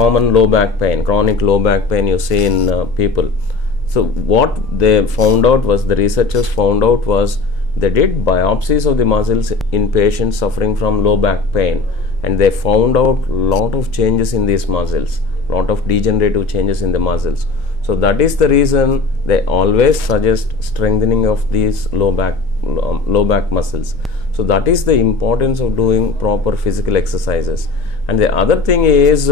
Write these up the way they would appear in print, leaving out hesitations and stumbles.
common low back pain, chronic low back pain you see in people. So what they found out was, the researchers found out was, they did biopsies of the muscles in patients suffering from low back pain, and they found out lot of changes in these muscles, lot of degenerative changes in the muscles. So that is the reason they always suggest strengthening of these low back muscles. So that is the importance of doing proper physical exercises. And the other thing is,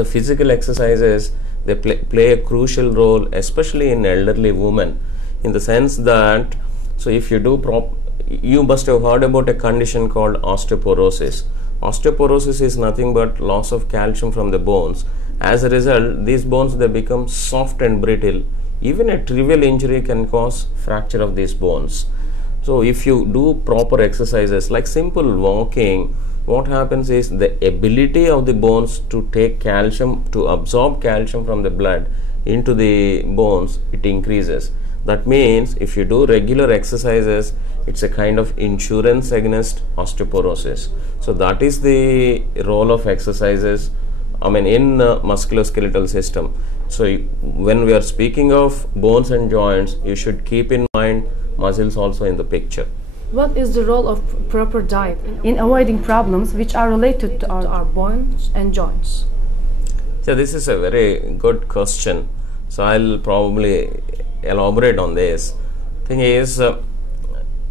the physical exercises, they play a crucial role, especially in elderly women, in the sense that, so if you do you must have heard about a condition called osteoporosis. Osteoporosis is nothing but loss of calcium from the bones. As a result, these bones, they become soft and brittle. Even a trivial injury can cause fracture of these bones. So if you do proper exercises like simple walking, what happens is, the ability of the bones to take calcium, to absorb calcium from the blood into the bones, it increases. That means if you do regular exercises, it's a kind of insurance against osteoporosis. So that is the role of exercises, in musculoskeletal system. So when we are speaking of bones and joints, you should keep in mind muscles also in the picture. What is the role of proper diet in avoiding problems which are related to our bones and joints? So this is a very good question. So I'll probably elaborate on this. Thing is,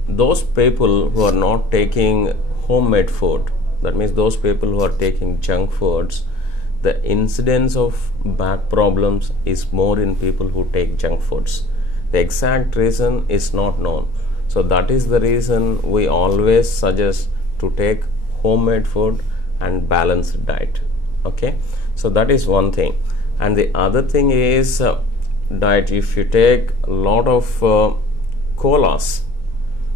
those people who are not taking homemade food, that means those people who are taking junk foods, the incidence of back problems is more in people who take junk foods. The exact reason is not known. So that is the reason we always suggest to take homemade food and balanced diet. Okay, so that is one thing. And the other thing is, diet, if you take a lot of colas,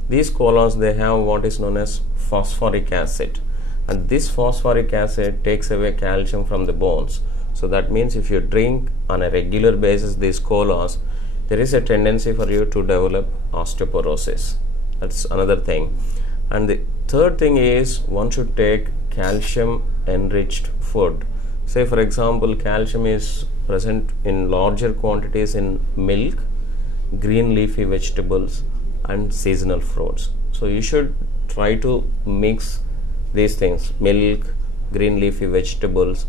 these colas, they have what is known as phosphoric acid, and this phosphoric acid takes away calcium from the bones. So that means if you drink on a regular basis these colas, there is a tendency for you to develop osteoporosis. That's another thing. And the third thing is, one should take calcium enriched food. Say for example, calcium is present in larger quantities in milk, green leafy vegetables and seasonal fruits. So you should try to mix these things, milk, green leafy vegetables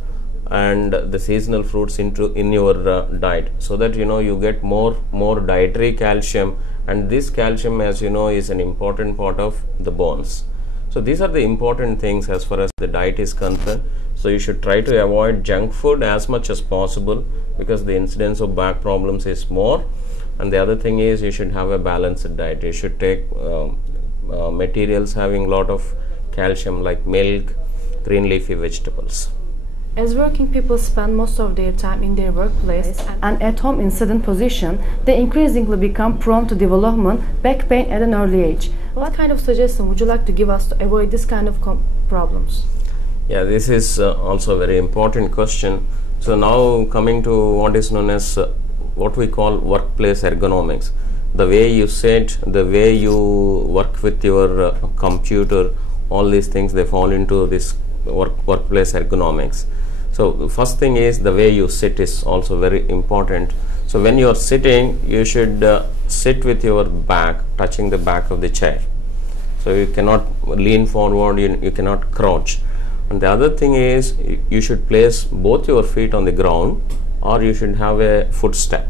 and the seasonal fruits in your diet, so that you get more dietary calcium, and this calcium, as you know, is an important part of the bones. So these are the important things as far as the diet is concerned. So you should try to avoid junk food as much as possible, because the incidence of back problems is more. And the other thing is, you should have a balanced diet. You should take materials having lot of calcium like milk, green leafy vegetables. As working people spend most of their time in their workplace and at home in sitting position, they increasingly become prone to development back pain at an early age. What kind of suggestion would you like to give us to avoid this kind of problems? Yeah, this is also a very important question. So now coming to what is known as what we call workplace ergonomics. The way you sit, the way you work with your computer, all these things, they fall into this workplace ergonomics. So first thing is, the way you sit is also very important. So when you are sitting, you should sit with your back touching the back of the chair. So you cannot lean forward, you cannot crouch. And the other thing is, you should place both your feet on the ground, or you should have a footstep.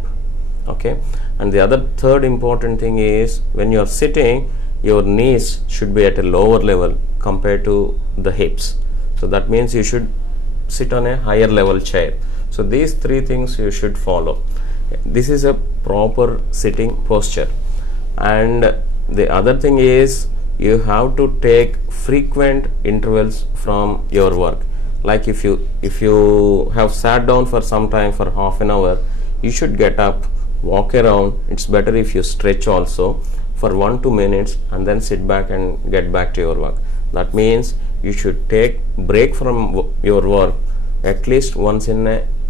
Okay. And the other third important thing is, when you are sitting, your knees should be at a lower level compared to the hips. So that means you should sit on a higher level chair. So these three things you should follow. This is a proper sitting posture. And the other thing is, you have to take frequent intervals from your work. Like if you have sat down for some time, for half an hour, you should get up, walk around. It's better if you stretch also for 1-2 minutes and then sit back and get back to your work. That means you should take break from your work at least once in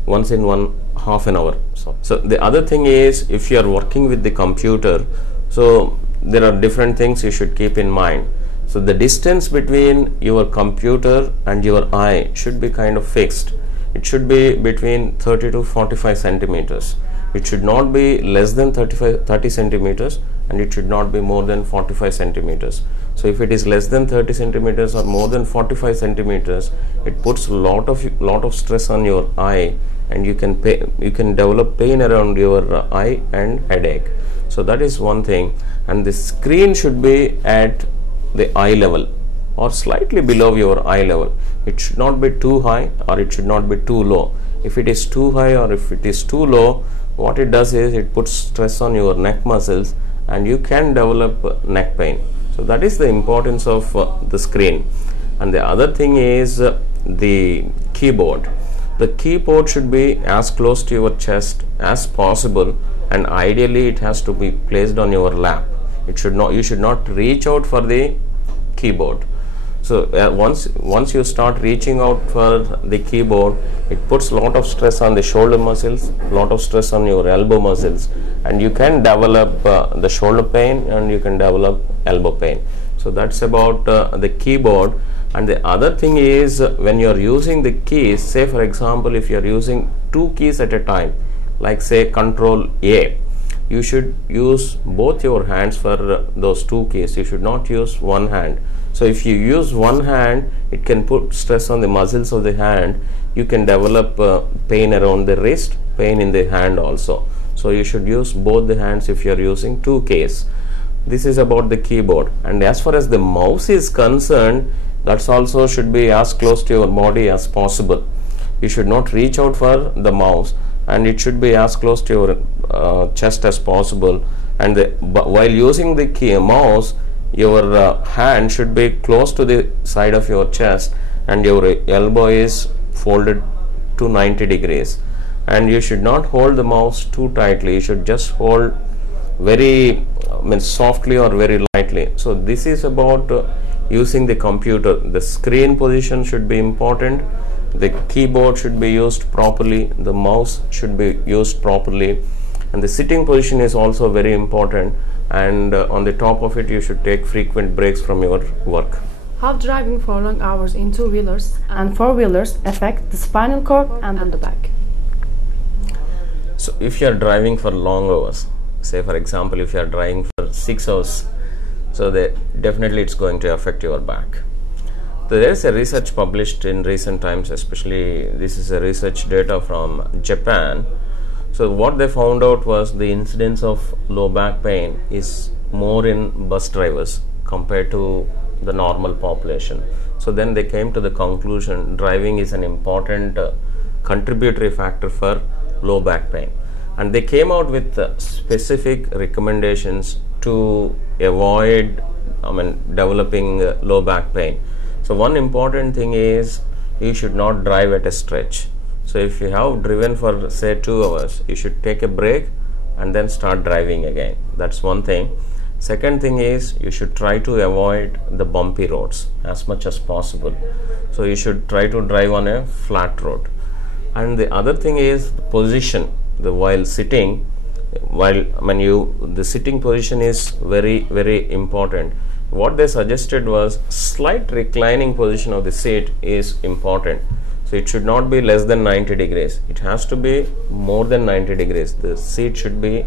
one half an hour. So the other thing is, if you are working with the computer, so there are different things you should keep in mind. So the distance between your computer and your eye should be kind of fixed. it should be between 30 to 45 centimeters. It should not be less than 30 centimeters, and it should not be more than 45 centimeters. So if it is less than 30 centimeters or more than 45 centimeters, it puts a lot of stress on your eye, and you can develop pain around your eye and headache. So that is one thing. And the screen should be at the eye level or slightly below your eye level. It should not be too high or it should not be too low. If it is too high or if it is too low, what it does is it puts stress on your neck muscles and you can develop neck pain. So that is the importance of the screen. And the other thing is the keyboard. The keyboard should be as close to your chest as possible, and ideally it has to be placed on your lap. You should not reach out for the keyboard. So once you start reaching out for the keyboard, it puts a lot of stress on the shoulder muscles, lot of stress on your elbow muscles, and you can develop the shoulder pain and you can develop elbow pain. So that's about the keyboard. And the other thing is, when you are using the keys, say for example if you are using two keys at a time, like say Control A, you should use both your hands for those two keys. You should not use one hand. So if you use one hand, it can put stress on the muscles of the hand. You can develop pain around the wrist, pain in the hand also. So you should use both the hands if you are using two keys. This is about the keyboard. And as far as the mouse is concerned, that also should be as close to your body as possible. You should not reach out for the mouse, and it should be as close to your chest as possible. And while using the mouse, your hand should be close to the side of your chest, and your elbow is folded to 90 degrees. And you should not hold the mouse too tightly. You should just hold very softly or very lightly. So this is about using the computer. The screen position should be important. The keyboard should be used properly. The mouse should be used properly. And the sitting position is also very important. And on the top of it, you should take frequent breaks from your work. How driving for long hours in two-wheelers and four-wheelers affect the spinal cord and the back? So if you are driving for long hours, say for example if you are driving for 6 hours, so definitely it's going to affect your back. So there is a research published in recent times, especially this is a research data from Japan. So what they found out was the incidence of low back pain is more in bus drivers compared to the normal population. So then they came to the conclusion driving is an important contributory factor for low back pain. And they came out with specific recommendations to avoid developing low back pain. So one important thing is you should not drive at a stretch. So if you have driven for say 2 hours, you should take a break and then start driving again. That's one thing. Second thing is you should try to avoid the bumpy roads as much as possible. So you should try to drive on a flat road. And the other thing is the position. While sitting, the sitting position is very, very important. What they suggested was slight reclining position of the seat is important. So it should not be less than 90 degrees. It has to be more than 90 degrees. The seat should be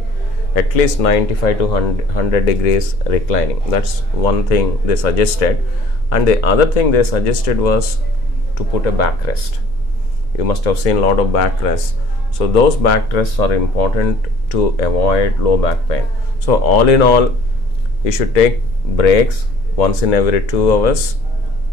at least 95 to 100 degrees reclining. That's one thing they suggested. And the other thing they suggested was to put a backrest. You must have seen a lot of backrests. So those backrests are important to avoid low back pain. So all in all, you should take breaks once in every 2 hours.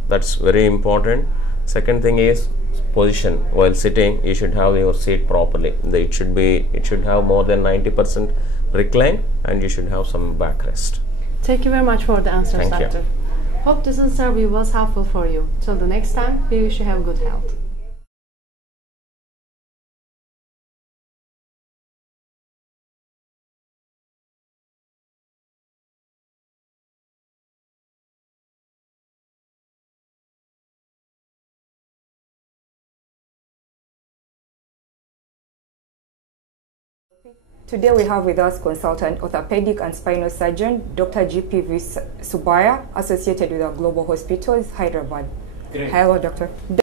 That's very important. Second thing is position. While sitting, you should have your seat properly. It should have more than 90% recline, and you should have some backrest. Thank you very much for the answers, Thank Doctor. you. Hope this interview was helpful for you. Till the next time, we wish you have good health. Today we have with us consultant orthopedic and spinal surgeon Dr. GPV Subaya, associated with our Global Hospitals, Hyderabad. Hello, doctor.